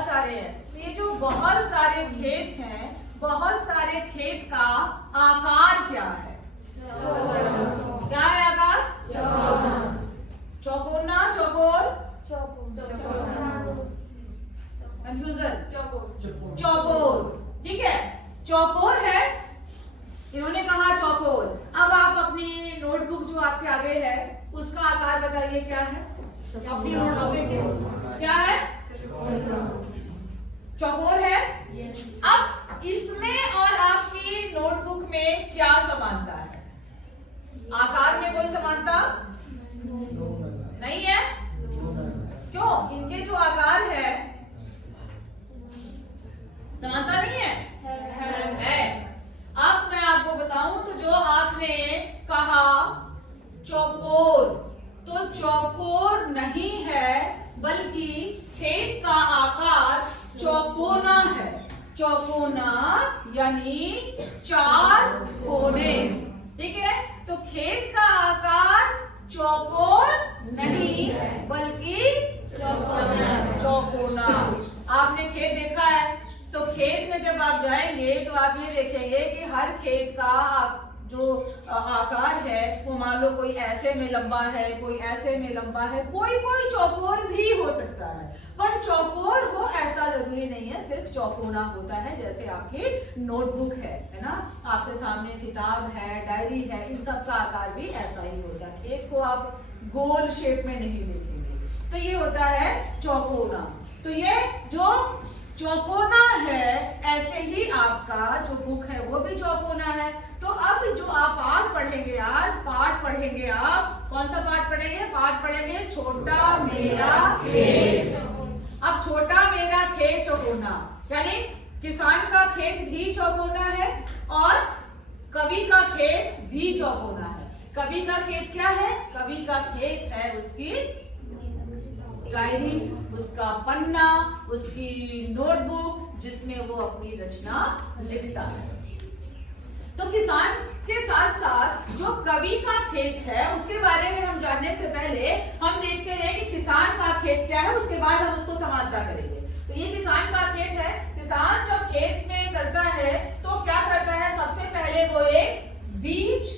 बहुत सारे हैं। तो ये जो बहुत सारे खेत हैं, बहुत सारे खेत का आकार क्या है? क्या है आकार? चौकोना, चौकोर, कंफ्यूजन, चौकोर। ठीक है, चौकोर है, इन्होंने कहा चौकोर। अब आप अपनी नोटबुक जो आपके आगे है उसका आकार बताइए क्या है? अपनी नोटबुक देखिए क्या है? चौकोर है। अब इसमें और आपकी नोटबुक में क्या समानता है? आकार में कोई समानता नहीं है। क्यों? इनके जो आकार है समानता नहीं है। अब मैं आपको बताऊं तो जो आपने कहा चौकोर, तो चौकोर नहीं है बल्कि खेत का आकार चौकोना है। चौकोना यानी 4 कोने। ठीक है, तो खेत का आकार चौकोर नहीं बल्कि चौकोना। आपने खेत देखा है, तो खेत में जब आप जाएंगे तो आप ये देखेंगे कि हर खेत का जो आकार है वो मान लो कोई ऐसे में लंबा है, कोई ऐसे में लंबा है, कोई चौकोर भी हो सकता है, पर चौकोर हो ऐसा जरूरी नहीं है, सिर्फ चौकोना होता है। जैसे आपकी नोटबुक है ना, आपके सामने किताब है, डायरी है, इन सब का आकार भी ऐसा ही होता है। खेत को आप गोल शेप में नहीं देखेंगे, तो ये होता है चौकोना। तो ये जो चौकोना है, ऐसे ही आपका जो बुक है वो भी चौकोना है। तो अब जो आप पाठ पढ़ेंगे, आज पाठ पढ़ेंगे, आप कौन सा पाठ पढ़ेंगे? पाठ पढ़ेंगे छोटा मेरा खेत। अब छोटा मेरा खेत चौकोना, यानी किसान का खेत भी चौकोना है और कवि का खेत भी चौकोना है। कवि का खेत क्या है? कवि का खेत है उसकी डायरी, उसका पन्ना, उसकी नोटबुक जिसमें वो अपनी रचना लिखता है। तो किसान के साथ साथ जो कवि का खेत है उसके बारे में हम जानने से पहले हम देखते हैं कि किसान का खेत क्या है, उसके बाद हम उसको समानता करेंगे। तो ये किसान का खेत है। किसान जब खेत में करता है तो क्या करता है? सबसे पहले वो एक बीज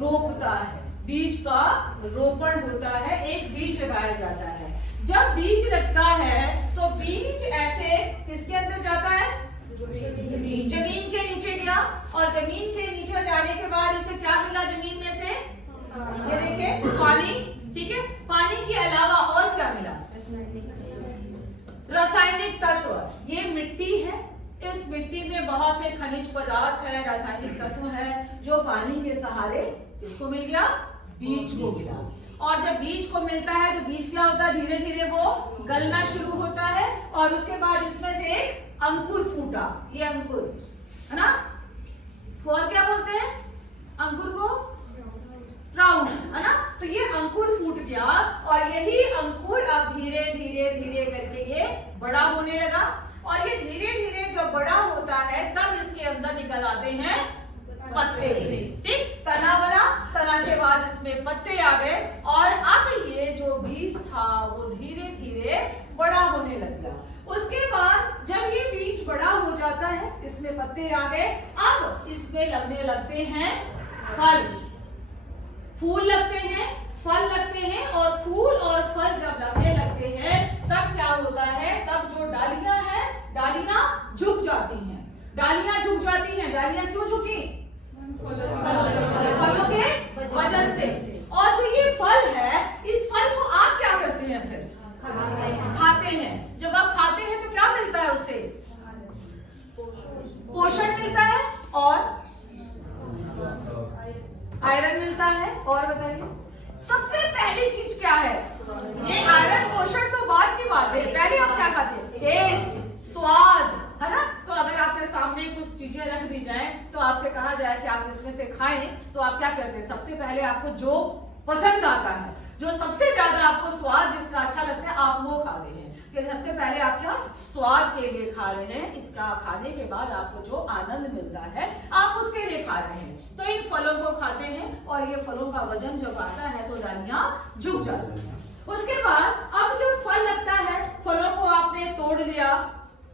रोपता है, बीज का रोपण होता है, एक बीज लगाया जाता है। जब बीज लगता है तो बीज ऐसे किसके अंदर जाता है? जमीन के नीचे गया, और जमीन के नीचे जाने के बाद इसे क्या मिला जमीन में से? ये देखिए पानी। ठीक है, पानी के अलावा और क्या मिला? रासायनिक तत्व। ये मिट्टी है, इस मिट्टी में बहुत से खनिज पदार्थ है, रासायनिक तत्व है, जो पानी के सहारे किसको मिल गया? बीज को मिला। और जब बीज को मिलता है तो बीज क्या होता है? धीरे धीरे वो गलना शुरू होता है, और उसके बाद इसमें से एक अंकुर फूटा। ये अंकुर है ना, इसको और क्या बोलते हैं? अंकुर को स्प्राउट, है ना। तो ये अंकुर फूट गया, और यही अंकुर अब धीरे धीरे धीरे करके ये बड़ा होने लगा, और ये धीरे धीरे जब बड़ा होता है तब इसके अंदर निकल आते हैं पत्ते। ठीक, तना बना, तना के बाद इसमें पत्ते आ गए, और अब ये जो बीज था वो धीरे धीरे बड़ा होने लग गया। उसके बाद जब ये बीज बड़ा हो जाता है, इसमें पत्ते आ गए, अब इसमें लगने लगते हैं फल, फूल लगते हैं, फल लगते हैं, और फूल और फल जब लगने लगते हैं तब क्या होता है? तब जो डालियां हैं, डालियां झुक जाती हैं। डालियां झुक जाती हैं। डालियां क्यों झुकी? फलों के वजन से। और जो ये फल है, इस फल को आप क्या करते हैं? फिर खाते हैं। जब आप खाते हैं तो क्या मिलता है उससे? पोषण मिलता है और आयरन मिलता है। और बताइए सबसे पहली चीज क्या है? ये आयरन पोषण तो बाद की बात है, पहले आप क्या खाते हैं? टेस्ट, स्वाद, है ना। तो अगर आपके सामने कुछ चीजें रख दी जाए तो आपसे कहा जाए कि आप इसमें से खाएं, तो आप क्या करते हैं? सबसे पहले आपको जो पसंद आता है, जो सबसे ज्यादा आपको स्वाद जिसका अच्छा लगता है, आप वो खाते हैं। कि सबसे पहले आप क्या स्वाद के लिए खा रहे हैं, इसका खाने के बाद आपको जो आनंद मिलता है आप उसके लिए खा रहे हैं। तो इन फलों को खाते हैं, और ये फलों का वजन जब आता है तो डालियां झुक जाती हैं। उसके बाद अब जब फल लगता है फलों को आपने तोड़ लिया,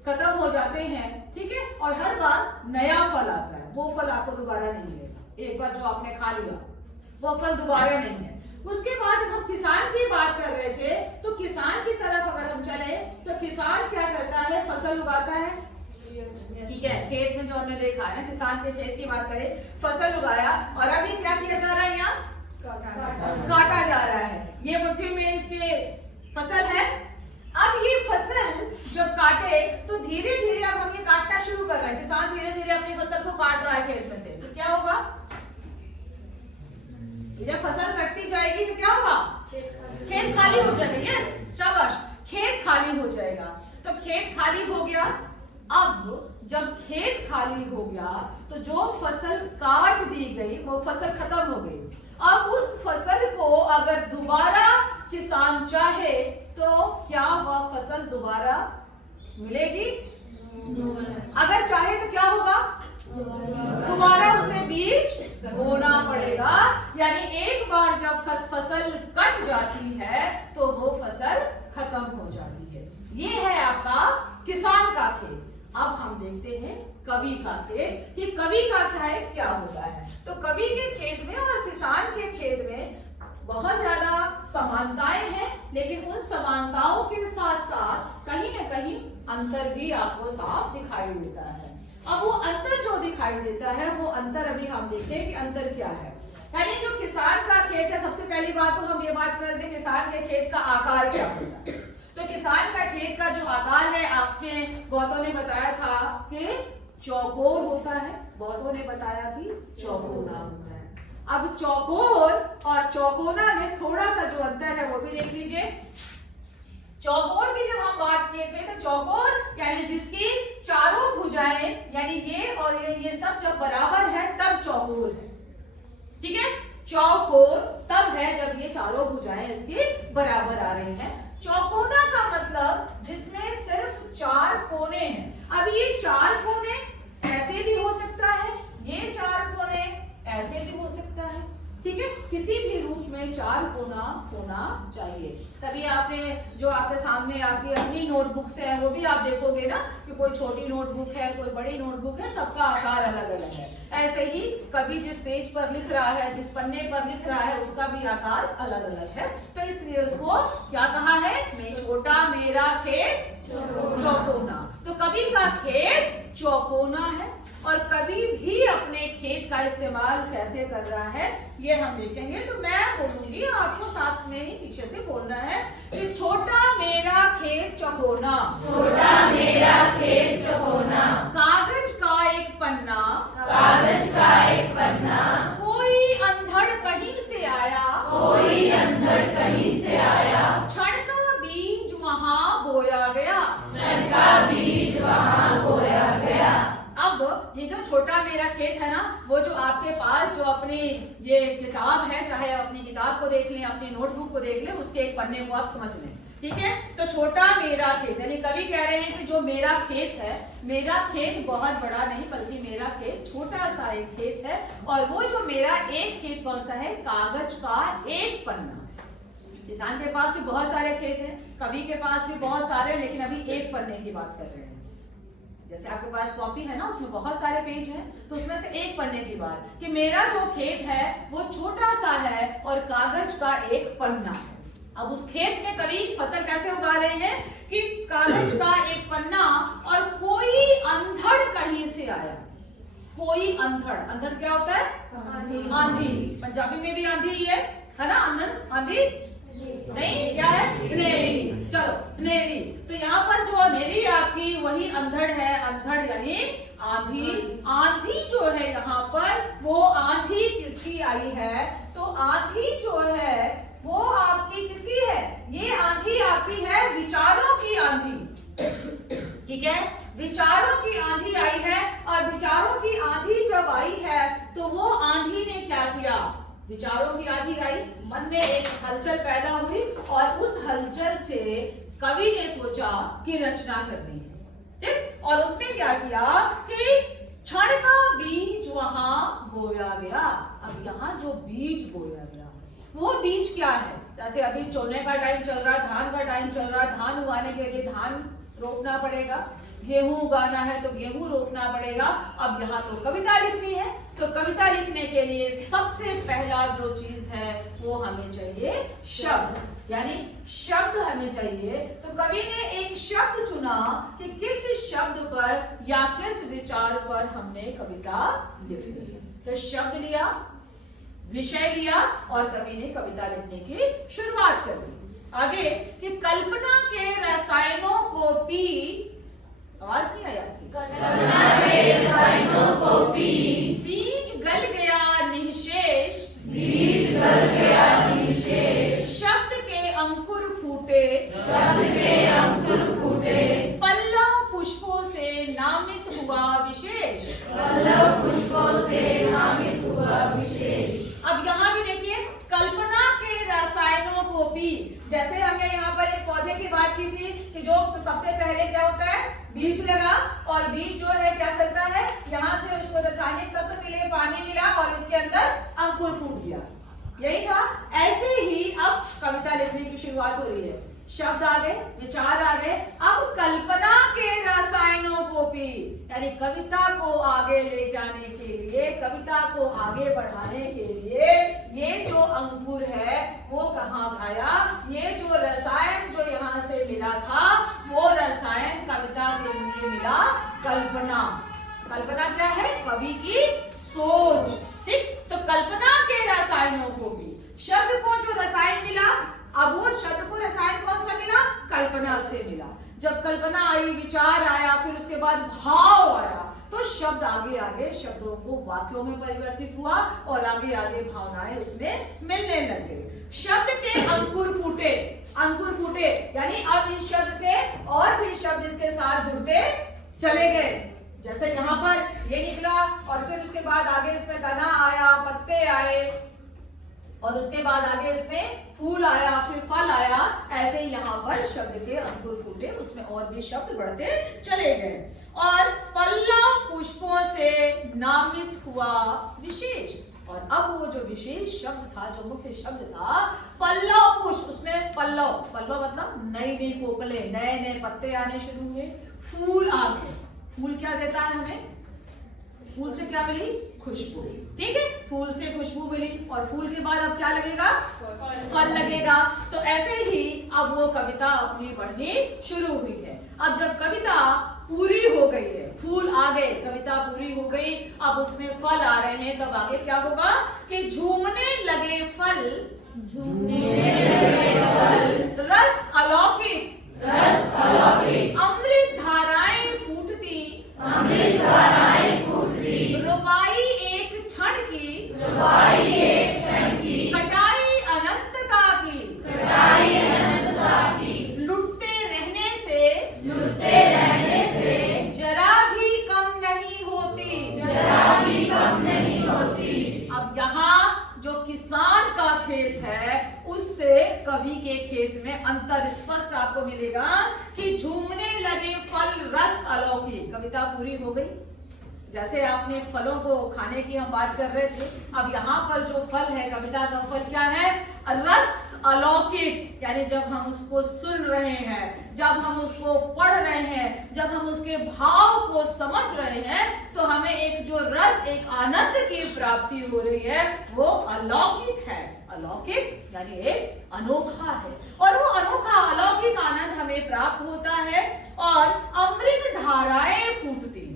खत्म हो जाते हैं, ठीक है, और हर बार नया फल आता है, वो फल आपको दोबारा नहीं मिलेगा। एक बार जो आपने खा लिया वो फल दोबारा नहीं है। उसके बाद जब हम किसान की बात कर रहे थे, तो किसान की तरफ अगर हम चले तो किसान क्या करता है, फसल उगाता है, ठीक है, खेत में जो हमने देखा है ना, किसान के खेत की बात करें, फसल उगाया, और अभी क्या किया जा रहा है, यहाँ काटा जा रहा है। ये मुट्ठी में इसके फसल है। अब ये फसल जब काटे तो धीरे धीरे अब हम ये काटना शुरू कर रहे हैं, किसान धीरे धीरे अपनी फसल को काट रहा है खेत में से, तो क्या होगा, जब फसल कटती जाएगी तो क्या होगा, खेत खाली हो जाएगा। यस, शाबाश, खेत खाली हो जाएगा। तो खेत खाली हो गया। अब जब खेत खाली हो गया तो जो फसल काट दी गई वो फसल खत्म हो गई। अब उस फसल को अगर दोबारा किसान चाहे तो क्या वह फसल दोबारा मिलेगी? अगर चाहे तो क्या होगा, दोबारा उसे बीज बोना पड़ेगा। यानी एक बार जब फसल कट जाती है तो वो फसल खत्म हो जाती है। ये है आपका किसान का खेत। अब हम देखते हैं कवि का खेत कि कवि का क्या है, क्या होता है। तो कवि के खेत में और किसान के खेत में बहुत ज्यादा समानताएं हैं, लेकिन उन समानताओं के साथ साथ कहीं ना कहीं अंतर भी आपको साफ दिखाई देता है। अब वो अंतर जो दिखाई देता है वो अंतर अभी हम देखें कि अंतर क्या है। यानी जो किसान का खेत है, सबसे पहली बात तो हम ये बात करते हैं किसान के खेत का आकार क्या होता है। तो किसान का खेत का जो आकार है, आपके बहुतों ने बताया था कि चौकोर होता है, बहुतों ने बताया कि चौकोना होता है। अब चौकोर और चौकोना में थोड़ा सा जो अंतर है वो भी देख लीजिए। चौकोर की जब हम बात किए थे तो चौकोर यानी जिसकी चारों भुजाएं यानी ये और ये सब जब बराबर है तब चौकोर है, ठीक है। चौकोर तब है जब ये चारों भुजाएं इसके बराबर आ रही हैं। चौकोना का मतलब जिसमें सिर्फ 4 कोने हैं। अब ये 4 कोने ऐसे भी हो सकता है, ये 4 कोने ऐसे भी हो सकता है, ठीक है। किसी भी रूप में 4 कोना होना चाहिए। तभी आपने जो आपके सामने आपकी अपनी नोटबुक्स है वो भी आप देखोगे ना कि कोई छोटी नोटबुक है, कोई बड़ी नोटबुक है, सबका आकार अलग अलग है। ऐसे ही कभी जिस पेज पर लिख रहा है, जिस पन्ने पर लिख रहा है, उसका भी आकार अलग अलग है। तो इसलिए उसको क्या कहा है, मैं छोटा मेरा खेत चौकोना। तो कवि का खेत चौकोना है और कभी भी अपने खेत का इस्तेमाल कैसे कर रहा है ये हम देखेंगे। तो मैं बोलूंगी, आपको साथ में ही पीछे से बोलना है कि छोटा मेरा खेत चौकोना, छोटा मेरा खेत चौकोना, कागज का एक पन्ना, कागज का एक पन्ना, कोई अंधड़ कहीं से आया, कोई अंधड़ कहीं से आया, क्षण का बीज वहां बोया गया, क्षण का बीज वहां बोया गया। अब ये जो छोटा मेरा खेत है ना, वो जो आपके पास जो अपनी ये किताब है, चाहे आप अपनी किताब को देख लें, अपनी नोटबुक को देख लें, उसके एक पन्ने को आप समझ लें, ठीक है। तो छोटा मेरा खेत यानी कवि कह रहे हैं कि जो मेरा खेत है, मेरा खेत बहुत बड़ा नहीं बल्कि मेरा खेत छोटा सा एक खेत है। और वो जो मेरा एक खेत कौन सा है, कागज का एक पन्ना। किसान के पास भी बहुत सारे खेत हैं, कवि के पास भी बहुत सारे, लेकिन अभी एक पन्ने की बात कर रहे हैं। जैसे आपके पास कॉपी है ना, उसमें बहुत सारे पेज हैं, तो उसमें से एक पन्ने की बात कि मेरा जो खेत है वो छोटा सा है और कागज का एक पन्ना है। अब उस खेत में कवि फसल कैसे उगा रहे हैं कि कागज का एक पन्ना और कोई अंधड़ कहीं से आया। कोई अंधड़, अंधड़ क्या होता है, आंधी। पंजाबी में भी आंधी ही है ना, अंधड़ आंधी नहीं, क्या है, नेरी। चलो नेरी, तो यहाँ पर जो नेरी आपकी वही अंधड़ है। अंधड़ यानी आंधी। आंधी जो है यहाँ पर वो आंधी किसकी आई है, तो आंधी जो है वो आपकी किसकी है, ये आंधी आपकी है विचारों की आंधी, ठीक है। विचारों की आंधी आई है और विचारों की आंधी जब आई है तो वो आंधी ने क्या किया, विचारों की आंधी आई, मन में एक हलचल पैदा हुई और उस हलचल से कवि ने सोचा कि रचना करनी है, ठीक। और उसने क्या किया कि क्षण का बीज वहां बोया गया। अब यहाँ जो बीज बोया गया, वो बीज क्या है? जैसे अभी चोने का टाइम चल रहा है, धान का टाइम चल रहा है, धान उगाने के लिए धान रोपना पड़ेगा, गेहूं उगाना है तो गेहूं रोपना पड़ेगा। अब यहाँ तो कविता लिखनी है, तो कविता लिखने के लिए सबसे पहला जो चीज है वो हमें चाहिए शब्द, यानी शब्द हमें चाहिए। तो कवि ने एक शब्द चुना कि किस शब्द पर या किस विचार पर हमने कविता लिखनी है। तो शब्द लिया, विषय लिया और कवि ने कविता लिखने की शुरुआत कर दी। आगे कि कल्पना के रसायनों को पी, आवाज नहीं आया, कल्पना के रसायनों को पी, बीज गल गया निःशेष, बीज गल गया निःशेष, शब्द के अंकुर फूटे, शब्द के अंकुर फूटे, पल्लव पुष्पों से नामित हुआ विशेष, पल्लव पुष्पों से नामित हुआ विशेष। अब यहाँ भी देखिए, कल्पना के रसायनों को पी, जैसे हमने यहाँ पर एक पौधे की बात की थी कि जो सबसे पहले क्या होता है, बीज लगा और बीज जो है क्या करता है, यहाँ से उसको रासायनिक तत्व मिले, पानी मिला और इसके अंदर अंकुर फूट गया, यही था। ऐसे ही अब कविता लिखने की शुरुआत हो रही है, शब्द आ गए, विचार आ गए, अब कल्पना के रसायनों को पी, यानी कविता को आगे ले जाने के लिए, कविता को आगे बढ़ाने के लिए ये जो अंकुर है वो कहाँ आया, ये जो रसायन जो यहाँ से मिला था वो रसायन कविता के लिए मिला कल्पना। कल्पना क्या है? कवि की सोच, ठीक। तो कल्पना के रसायनों को भी, शब्द को जो रसायन मिला, अब वो शब्द को रसायन कौन सा मिला? कल्पना से मिला। जब कल्पना आई, विचार आया, फिर उसके बाद भाव आया, तो शब्द आगे आगे शब्दों को वाक्यों में परिवर्तित हुआ और आगे आगे भावनाएं उसमें मिलने लगे। शब्द के अंकुर फूटे, अंकुर फूटे यानी अब इस शब्द से और भी शब्द इसके साथ जुड़ते चले गए। जैसे यहाँ पर ये निकला और फिर उसके बाद आगे इसमें तना आया, पत्ते आए और उसके बाद आगे इसमें फूल आया, फिर फल आया। ऐसे ही यहाँ पर शब्द के अंकुर फूटे, उसमें और भी शब्द बढ़ते चले गए। और पल्लव पुष्पों से नामित हुआ विशेष, और अब वो जो विशेष शब्द था, जो मुख्य शब्द था, पल्लव पुष्प, उसमें पल्लव, पल्लव मतलब नई नई पोपले, नए नए पत्ते आने शुरू हुए, फूल आ गए। फूल क्या देता है हमें? फूल से क्या मिली? खुशबू, ठीक है। फूल से खुशबू मिली और फूल के बाद अब क्या लगेगा? फल लगेगा। तो ऐसे ही अब वो कविता अपनी पढ़नी शुरू हुई है। अब जब कविता पूरी हो गई है, फूल आ गए, कविता पूरी हो गई, अब उसमें फल आ रहे हैं, तब आगे क्या होगा कि झूमने लगे फल, झूमने लगे फल, रस अलौकिक, रस अलौकिक, अमृत धाराएं फूटती, अमृत धाराएं फूटती, रुबाई एक क्षण की, रुबाई एक क्षण की, कटाई अनंतता की, कटाई अनंतता की, लुटते रहने से, लुटते रहने से जरा भी कम नहीं होती, जरा भी कम नहीं होती। अब यहाँ जो किसान का खेत है उससे कवि के खेत में अंतर स्पष्ट आपको मिलेगा कि झूमने लगे फल, रस अलौकिक। कविता पूरी हो गई। जैसे आपने फलों को खाने की हम बात कर रहे थे, अब यहाँ पर जो फल है, कविता का फल क्या है? रस अलौकिक, यानी जब हम उसको सुन रहे हैं, जब हम उसको पढ़ रहे हैं, जब हम उसके भाव को समझ रहे हैं, तो हमें एक जो रस, एक आनंद की प्राप्ति हो रही है, वो अलौकिक है। अलौकिक यानी एक अनोखा है, और वो अनोखा अलौकिक आनंद हमें प्राप्त होता है। और अमृत धाराएं फूटती,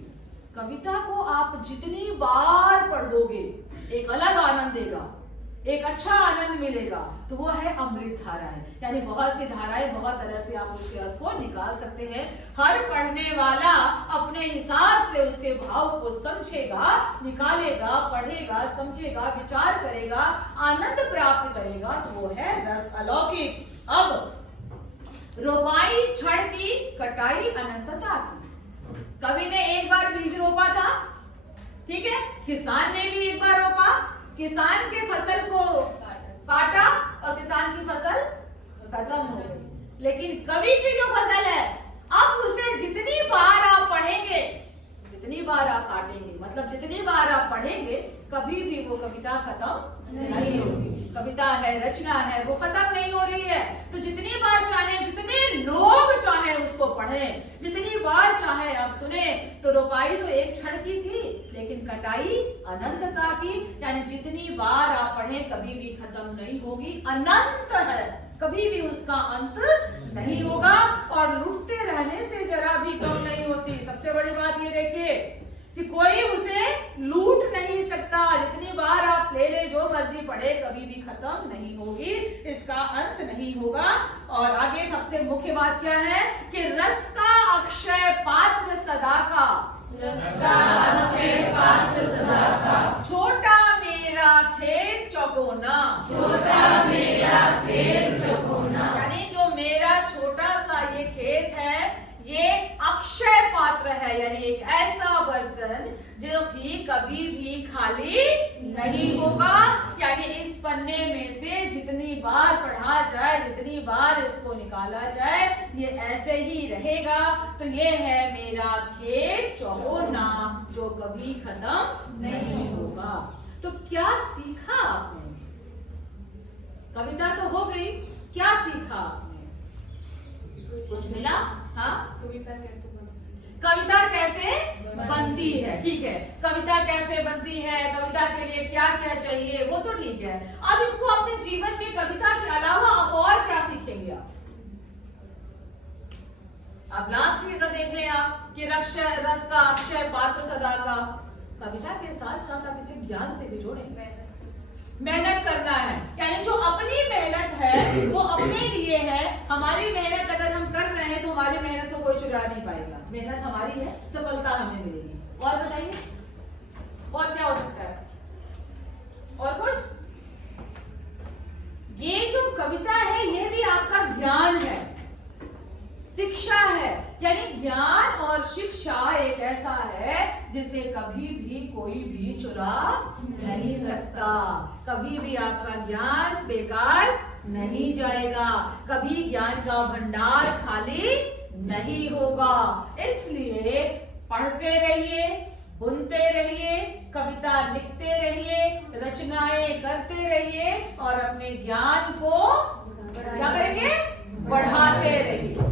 कविता को आप जितनी बार पढ़ दोगे एक अलग आनंद देगा, एक अच्छा आनंद मिलेगा, तो वो है अमृत धाराएं। यानी बहुत सी धाराएं, बहुत तरह से आप उसके अर्थ को निकाल सकते हैं। हर पढ़ने वाला अपने हिसाब से उसके भाव को समझेगा, निकालेगा, पढ़ेगा, समझेगा, विचार करेगा, आनंद प्राप्त करेगा, तो वो है रस अलौकिक। अब रोपाई क्षण की, कटाई अनंतता की। कवि ने एक बार बीज रोपा था, ठीक है, किसान ने भी एक बार रोपा, किसान के फसल को काटा और किसान की फसल खत्म हो गई। लेकिन कवि की जो फसल है, अब उसे जितनी बार आप पढ़ेंगे, जितनी बार आप काटेंगे, मतलब जितनी बार आप पढ़ेंगे, कभी भी वो कविता खत्म नहीं होगी। कविता है, रचना है, वो खत्म नहीं हो रही है। तो जितनी बार चाहे, जितने लोग चाहे उसको पढ़ें, जितनी बार चाहे आप सुने। तो रोपाई तो एक क्षण की थी, लेकिन कटाई अनंतता की। यानी जितनी बार आप पढ़ें कभी भी खत्म नहीं होगी, अनंत है, कभी भी उसका अंत नहीं होगा। और लुटते रहने से जरा भी कम नहीं होती। सबसे बड़ी बात ये देखिए कि कोई उसे लूट नहीं सकता। जितनी बार आप ले ले, जो मर्जी पढ़े, कभी भी खत्म नहीं होगी, इसका अंत नहीं होगा। और आगे सबसे मुख्य बात क्या है कि रस का अक्षय पात्र सदा का, रस का अक्षय पात्र सदा का, छोटा मेरा खेत चौगुना, छोटा मेरा खेत चौगुना। यानी जो मेरा छोटा सा ये खेत है, ये अक्षय पात्र है। यानी एक ऐसा बर्तन जो कि कभी भी खाली नहीं होगा। यानी इस पन्ने में से जितनी बार पढ़ा जाए, जितनी बार इसको निकाला जाए, ये ऐसे ही रहेगा। तो ये है मेरा खेत चौगुना, जो कभी खत्म नहीं होगा। तो क्या सीखा आपने? कविता तो हो गई, क्या सीखा आपने? कुछ मिला? हाँ, कविता कैसे बनती है, ठीक है। कविता कैसे बनती है, कविता के लिए क्या क्या चाहिए, वो तो ठीक है। अब इसको अपने जीवन में कविता के अलावा आप और क्या सीखेंगे? अब लास्ट में अगर देख लें आप कि रस का अक्षय पात्र सदा का, कविता के साथ साथ आप इसे ज्ञान से भी जोड़ें। मेहनत करना है, यानी जो अपनी मेहनत है वो अपने लिए है। हमारी मेहनत अगर हम कर रहे हैं तो हमारी मेहनत को कोई चुरा नहीं पाएगा। मेहनत हमारी है, सफलता हमें मिलेगी। और बताइए, और क्या हो सकता है? और कुछ? ये जो कविता है ये भी आपका ज्ञान है, शिक्षा है। यानी ज्ञान और शिक्षा एक ऐसा है जिसे कभी भी कोई भी चुरा नहीं सकता। कभी भी आपका ज्ञान बेकार नहीं जाएगा, कभी ज्ञान का भंडार खाली नहीं होगा। इसलिए पढ़ते रहिए, बुनते रहिए, कविता लिखते रहिए, रचनाएं करते रहिए और अपने ज्ञान को क्या करेंगे? बढ़ाते रहिए।